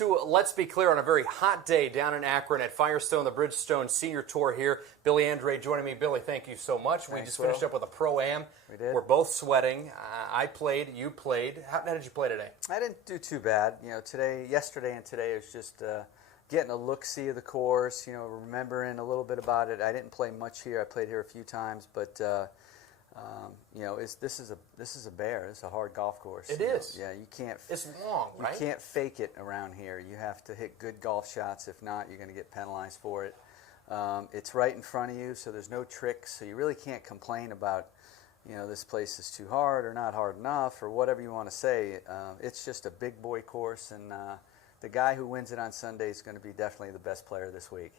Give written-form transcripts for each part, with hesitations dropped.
into Let's Be Clear on a very hot day down in Akron at Firestone, the Bridgestone Senior Tour here. Billy Andrade joining me. Billy, thank you so much. We just finished up with a ProAm. We did. We're both sweating. I played. You played. How did you play today? I didn't do too bad. You know, yesterday and today was just getting a look-see of the course. You know, remembering a little bit about it. I didn't play much here. I played here a few times, but you know, this is a bear. It's a hard golf course. It is. Yeah, you can't. It's long, right? You can't fake it around here. You have to hit good golf shots. If not, you're going to get penalized for it. It's right in front of you, so there's no tricks. So you really can't complain about, you know, this place is too hard or not hard enough or whatever you want to say. It's just a big boy course, and the guy who wins it on Sunday is going to be definitely the best player this week.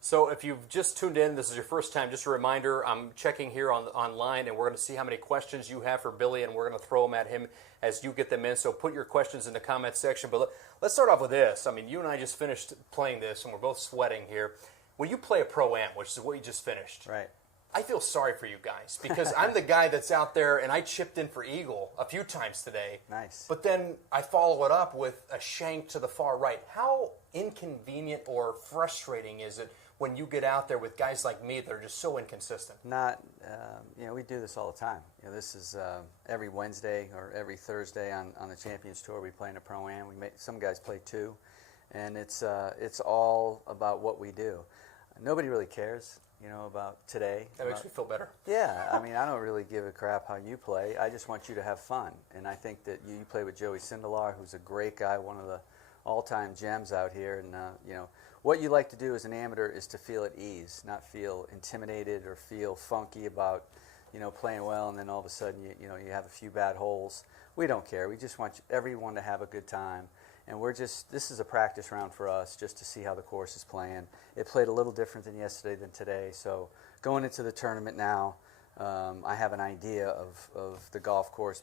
So if you've just tuned in, this is your first time, just a reminder, I'm checking here online, and we're going to see how many questions you have for Billy, and we're going to throw them at him as you get them in. So put your questions in the comments section. But let's start off with this. I mean, you and I just finished playing this, and we're both sweating here. When you play a Pro-Am, which is what you just finished, right? I feel sorry for you guys because I'm the guy that's out there, and I chipped in for eagle a few times today. Nice. But then I follow it up with a shank to the far right. How inconvenient or frustrating is it when you get out there with guys like me that are just so inconsistent? Not, you know, we do this all the time. You know, this is every Wednesday or every Thursday on the Champions Tour. We play in a Pro-Am. Some guys play two, and it's all about what we do. Nobody really cares, you know, about today. That makes me feel better. Yeah, I mean, I don't really give a crap how you play. I just want you to have fun, and I think that you play with Joey Sindelar, who's a great guy, one of the all-time gems out here, and you know, what you like to do as an amateur is to feel at ease, not feel intimidated or feel funky about, you know, playing well, and then all of a sudden you know you have a few bad holes. We don't care. We just want everyone to have a good time, and this is a practice round for us just to see how the course is playing. It played a little different than yesterday than today, so going into the tournament now, I have an idea of the golf course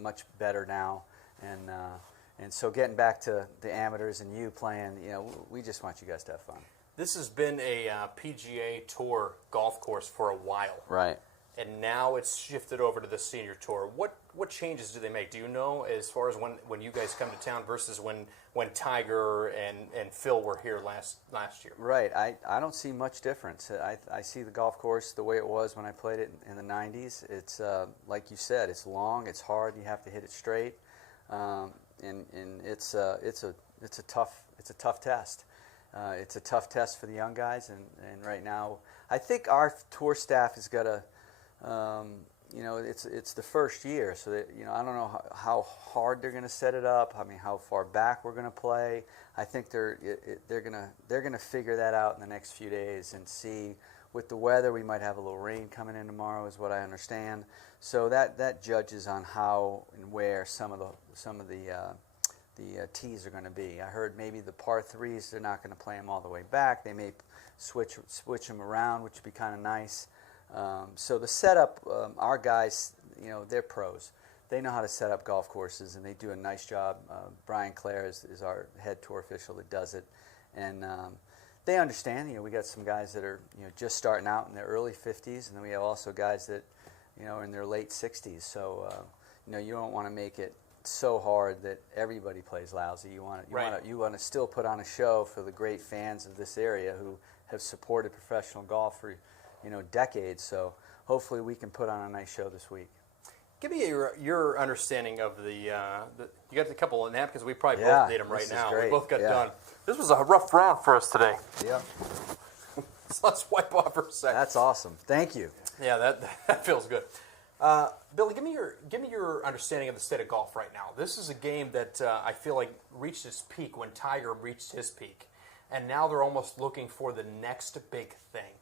much better now, and so getting back to the amateurs and you playing, you know, we just want you guys to have fun. This has been a PGA Tour golf course for a while. Right. And now it's shifted over to the Senior Tour. What changes do they make? Do you know as far as when you guys come to town versus when Tiger and Phil were here last year? Right. I don't see much difference. I see the golf course the way it was when I played it in the 90s. It's like you said, it's long, it's hard, you have to hit it straight. And it's a tough test. It's a tough test for the young guys, and right now I think our tour staff has got a, you know, it's the first year, so that, you know, I don't know how hard they're going to set it up. I mean, how far back we're going to play. I think they're gonna figure that out in the next few days and see. With the weather, we might have a little rain coming in tomorrow, is what I understand. So that judges on how and where some of the tees are going to be. I heard maybe the par threes, they're not going to play them all the way back. They may switch them around, which would be kind of nice. So the setup, our guys, you know, they're pros. They know how to set up golf courses, and they do a nice job. Brian Clare is our head tour official that does it, and they understand. You know, we got some guys that are, you know, just starting out in their early 50s, and then we have also guys that, you know, are in their late 60s. So, you know, you don't want to make it so hard that everybody plays lousy. You want to still put on a show for the great fans of this area who have supported professional golf for, you know, decades. So hopefully we can put on a nice show this week. Give me your understanding of the you got a couple of napkins. We probably both need them right now. Great. We both got done. This was a rough round for us today. Yeah. So let's wipe off for a second. That's awesome. Thank you. Yeah, that feels good. Billy, give me your understanding of the state of golf right now. This is a game that I feel like reached its peak when Tiger reached his peak, and now they're almost looking for the next big thing.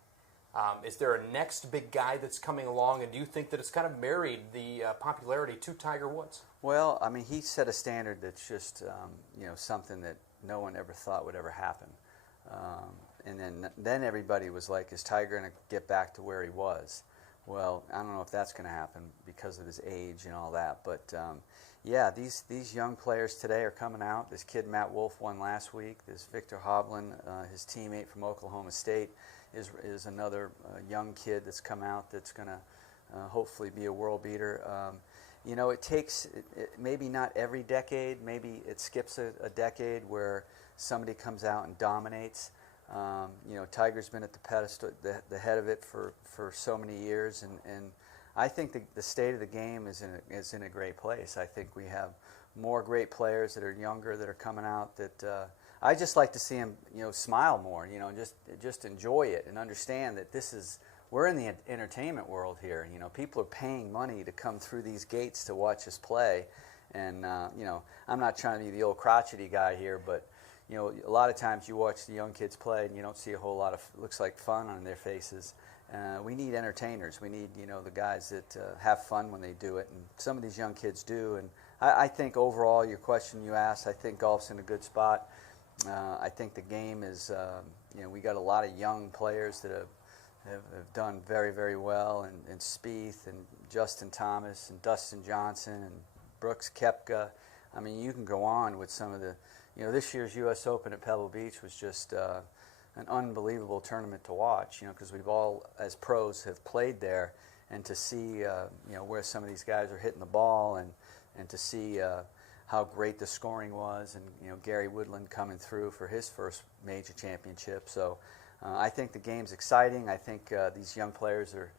Is there a next big guy that's coming along, and do you think that it's kind of married the popularity to Tiger Woods? Well, I mean, he set a standard that's just, you know, something that no one ever thought would ever happen. And then everybody was like, is Tiger going to get back to where he was? Well, I don't know if that's going to happen because of his age and all that. But, yeah, these young players today are coming out. This kid, Matt Wolf, won last week. This Victor Hovland, his teammate from Oklahoma State, is another young kid that's come out that's going to hopefully be a world beater. you know, it takes maybe not every decade, maybe it skips a decade where somebody comes out and dominates. You know, Tiger's been at the pedestal, the head of it for so many years, and I think the state of the game is in a great place. I think we have more great players that are younger that are coming out that I just like to see them, you know, smile more, you know, and just enjoy it and understand that we're in the entertainment world here. You know, people are paying money to come through these gates to watch us play, and you know, I'm not trying to be the old crotchety guy here, but you know, a lot of times you watch the young kids play and you don't see a whole lot of looks like fun on their faces. We need entertainers. We need, you know, the guys that have fun when they do it, and some of these young kids do. And I think overall, your question you asked, I think golf's in a good spot. I think the game is, you know, we got a lot of young players that have done very, very well, and Spieth and Justin Thomas and Dustin Johnson and Brooks Koepka. I mean, you can go on with some of the, you know, this year's U.S. Open at Pebble Beach was just an unbelievable tournament to watch, you know, because we've all, as pros, have played there, and to see, you know, where some of these guys are hitting the ball, and to see how great the scoring was, and, you know, Gary Woodland coming through for his first major championship. So I think the game's exciting. I think these young players are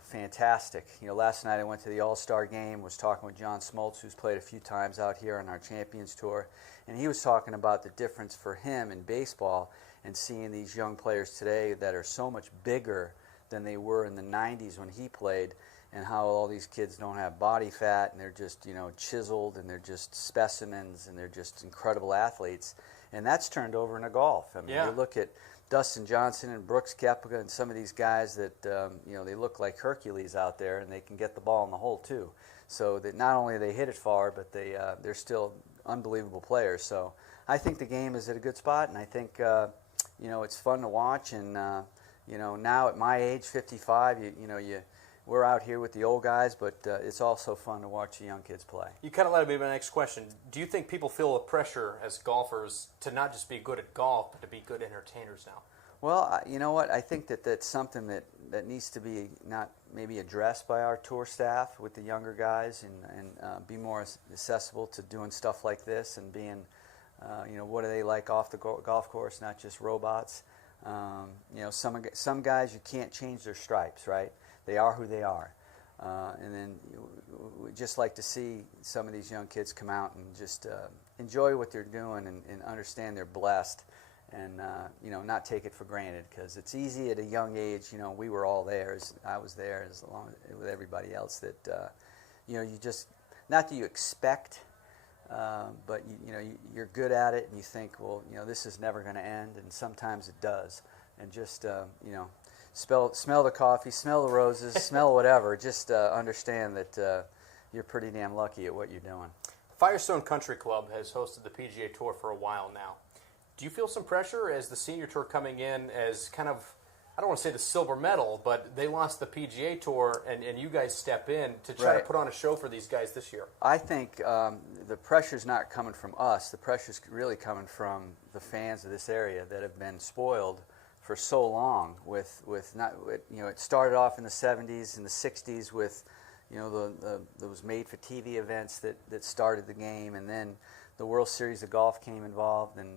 fantastic. You know, last night I went to the All-Star game, was talking with John Smoltz, who's played a few times out here on our Champions Tour, and he was talking about the difference for him in baseball and seeing these young players today that are so much bigger than they were in the 90s when he played, and how all these kids don't have body fat, and they're just, you know, chiseled, and they're just specimens, and they're just incredible athletes. And that's turned over into golf. I mean, you look at Dustin Johnson and Brooks Koepka and some of these guys that, you know, they look like Hercules out there, and they can get the ball in the hole too. So that not only they hit it far, but they're still unbelievable players. So I think the game is at a good spot, and I think, you know, it's fun to watch. And, you know, now at my age, 55, we're out here with the old guys, but it's also fun to watch the young kids play. You kind of led me to my next question. Do you think people feel the pressure as golfers to not just be good at golf, but to be good entertainers now? Well, you know what? I think that's something that needs to be not maybe addressed by our tour staff with the younger guys, and be more accessible to doing stuff like this, and being, you know, what do they like off the golf course, not just robots. You know, some guys, you can't change their stripes, right? They are who they are. And then we just like to see some of these young kids come out and just enjoy what they're doing, and understand they're blessed, and you know, not take it for granted, because it's easy at a young age. You know, we were all there, I was there as long with everybody else, that you know, you just, not that you expect, but you know, you're good at it, and you think, well, you know, this is never going to end, and sometimes it does. And just you know, smell the coffee, smell the roses, smell whatever. Just understand that you're pretty damn lucky at what you're doing. Firestone Country Club has hosted the PGA Tour for a while now. Do you feel some pressure as the senior tour coming in as kind of, I don't want to say the silver medal, but they lost the PGA Tour, and you guys step in to try to put on a show for these guys this year? I think the pressure's not coming from us. The pressure's really coming from the fans of this area that have been spoiled for so long with you know, it started off in the 70s and the 60s with, you know, those made-for-TV events that started the game, and then the World Series of Golf came involved, and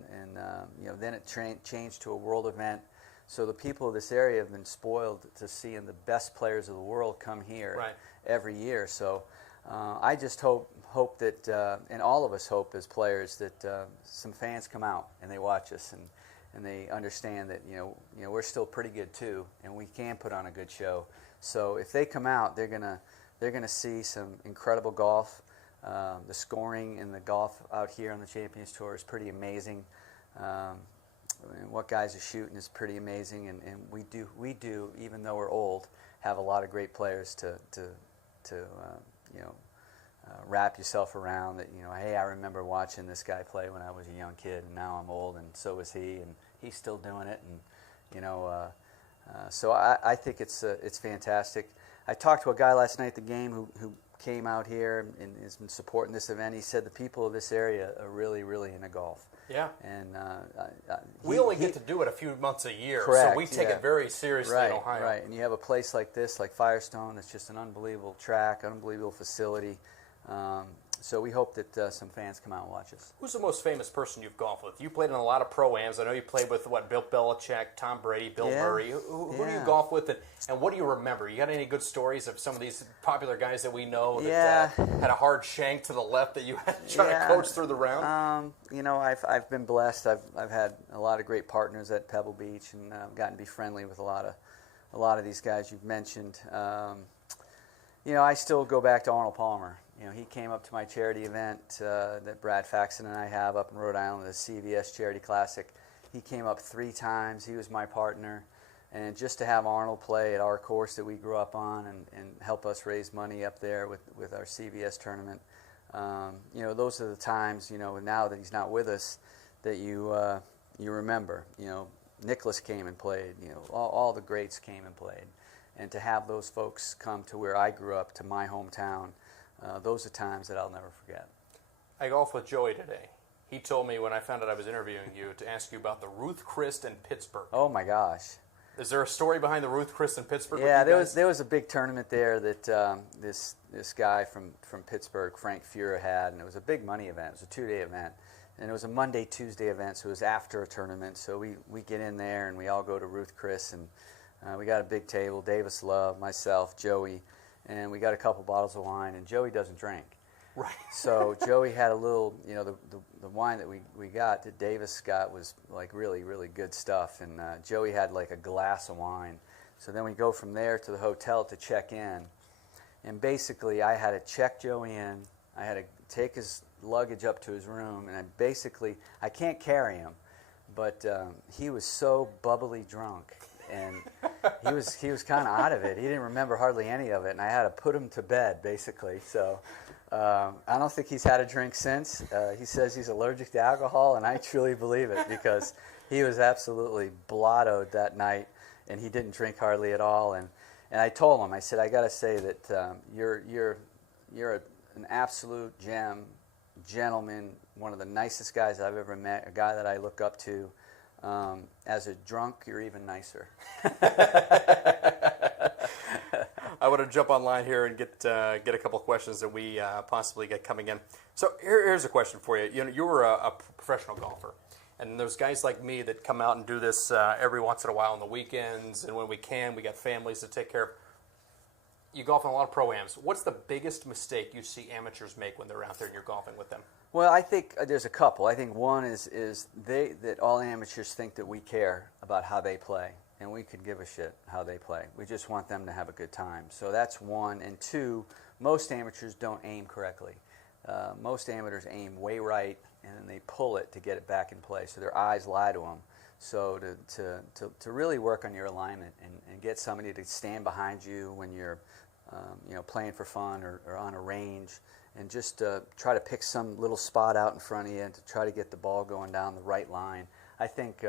you know, then it changed to a world event. So the people of this area have been spoiled to seeing the best players of the world come here every year. So I just hope that, and all of us hope as players, that some fans come out and they watch us, and they understand that, you know, we're still pretty good too, and we can put on a good show. So if they come out, they're gonna see some incredible golf. The scoring in the golf out here on the Champions Tour is pretty amazing. And what guys are shooting is pretty amazing, and we do, even though we're old, have a lot of great players to you know, wrap yourself around. That, you know, hey, I remember watching this guy play when I was a young kid, and now I'm old, and so is he, and he's still doing it, and you know, so I think it's fantastic. I talked to a guy last night at the game who came out here and has been supporting this event. He said the people of this area are really, really into golf. Yeah. And we only get to do it a few months a year, correct, so we take it very seriously right, in Ohio. Right, and you have a place like this, like Firestone, that's just an unbelievable track, unbelievable facility. So we hope that some fans come out and watch us. Who's the most famous person you've golfed with? You played in a lot of Pro-Ams. I know you played with, Bill Belichick, Tom Brady, Bill Murray. Who do you golf with, and what do you remember? You got any good stories of some of these popular guys that we know that had a hard shank to the left that you had to try to coach through the round? I've been blessed. I've had a lot of great partners at Pebble Beach, and gotten to be friendly with a lot of these guys you've mentioned. I still go back to Arnold Palmer. He came up to my charity event that Brad Faxon and I have up in Rhode Island, the CVS Charity Classic. He came up 3 times. He was my partner. And just to have Arnold play at our course that we grew up on and help us raise money up there with our CVS tournament, those are the times, now that he's not with us, that you remember. Nicholas came and played. All the greats came and played. And to have those folks come to where I grew up, to my hometown, those are times that I'll never forget. I golfed with Joey today. He told me when I found out I was interviewing you to ask you about the Ruth Chris in Pittsburgh. Oh my gosh! Is there a story behind the Ruth Chris in Pittsburgh? Yeah, there was a big tournament there that this guy from Pittsburgh, Frank Fura, had, and it was a big money event. It was a 2-day event, and it was a Monday Tuesday event, so it was after a tournament. So we get in there and we all go to Ruth Chris, and we got a big table. Davis Love, myself, Joey. And we got a couple bottles of wine, and Joey doesn't drink. Right. So Joey had a little, the wine that we got, that Davis got, was like really, really good stuff. And Joey had like a glass of wine. So then we go from there to the hotel to check in. And basically I had to check Joey in. I had to take his luggage up to his room. And I can't carry him. But he was so bubbly drunk. And he was kind of out of it. He didn't remember hardly any of it, and I had to put him to bed, basically. So I don't think he's had a drink since. He says he's allergic to alcohol, and I truly believe it, because he was absolutely blottoed that night, and he didn't drink hardly at all. And I told him, I said, I got to say that you're an absolute gem, gentleman, one of the nicest guys I've ever met, a guy that I look up to. As a drunk, you're even nicer. I want to jump online here and get a couple of questions that we possibly get coming in. So here's a question for you. You were a professional golfer, and there's guys like me that come out and do this every once in a while on the weekends, and when we can, we got families to take care of. You golf on a lot of Pro-Ams. What's the biggest mistake you see amateurs make when they're out there and you're golfing with them? Well, I think there's a couple. I think one is that all amateurs think that we care about how they play, and we could give a shit how they play. We just want them to have a good time. So that's one. And two, most amateurs don't aim correctly. Most amateurs aim way right, and then they pull it to get it back in play. So their eyes lie to them. So to really work on your alignment and get somebody to stand behind you when you're playing for fun or on a range, and just try to pick some little spot out in front of you and to try to get the ball going down the right line. I think,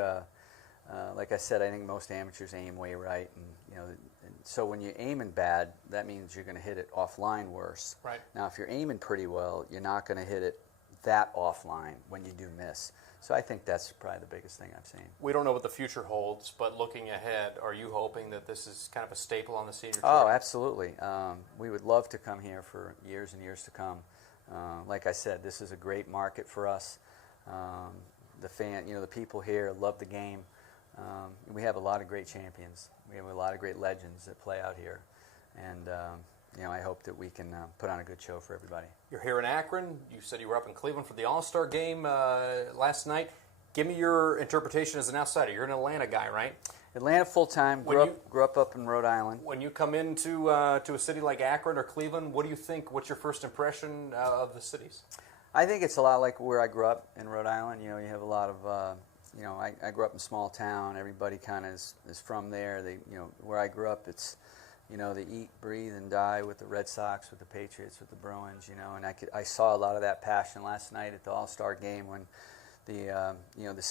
like I said, I think most amateurs aim way right, and so when you're aiming bad, that means you're going to hit it offline worse. Right. Now, if you're aiming pretty well, you're not going to hit it that offline when you do miss. So I think that's probably the biggest thing I've seen. We don't know what the future holds, but looking ahead, are you hoping that this is kind of a staple on the senior tour? Oh, absolutely. We would love to come here for years and years to come. Like I said, this is a great market for us. The people here love the game. We have a lot of great champions. We have a lot of great legends that play out here, and I hope that we can put on a good show for everybody. You're here in Akron. You said you were up in Cleveland for the All-Star game last night. Give me your interpretation as an outsider. You're an Atlanta guy, right? Atlanta full-time. Grew up in Rhode Island. When you come into to a city like Akron or Cleveland, what do you think? What's your first impression of the cities? I think it's a lot like where I grew up in Rhode Island. You have a lot of, I grew up in a small town. Everybody kind of is from there. Where I grew up, it's, they eat, breathe, and die with the Red Sox, with the Patriots, with the Bruins, and I saw a lot of that passion last night at the All-Star game when the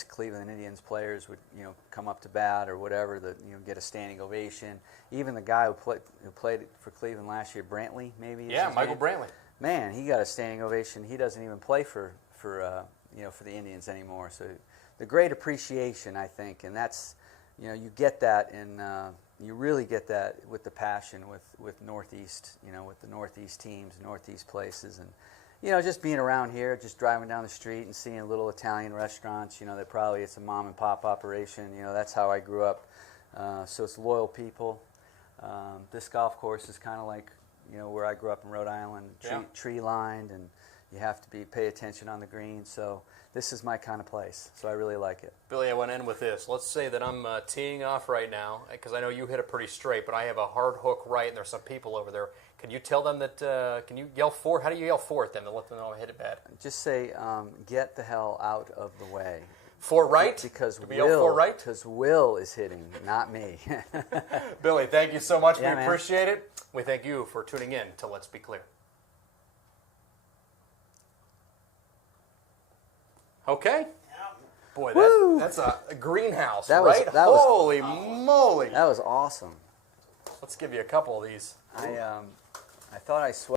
Cleveland Indians players would, come up to bat or whatever, get a standing ovation. Even the guy who played for Cleveland last year, Brantley, maybe? Yeah, Michael Brantley. Man, he got a standing ovation. He doesn't even play for for the Indians anymore. So the great appreciation, I think, and that's, you get that in, you really get that with the passion with Northeast, with the Northeast teams, Northeast places, and just being around here, just driving down the street and seeing little Italian restaurants, that probably it's a mom and pop operation. That's how I grew up. So it's loyal people. This golf course is kind of like, where I grew up in Rhode Island, tree lined, and you have to pay attention on the green. So this is my kind of place. So I really like it. Billy, I want to end with this. Let's say that I'm teeing off right now, because I know you hit it pretty straight, but I have a hard hook right, and there's some people over there. Can you tell them that, can you yell for? How do you yell for at them to let them know I hit it bad? Just say, get the hell out of the way. For right? Because Will is hitting, not me. Billy, thank you so much. Yeah, we appreciate it. We thank you for tuning in to Let's Be Clear. Okay. Boy, that's a greenhouse, right? Holy moly. That was awesome. Let's give you a couple of these. I thought I sweat.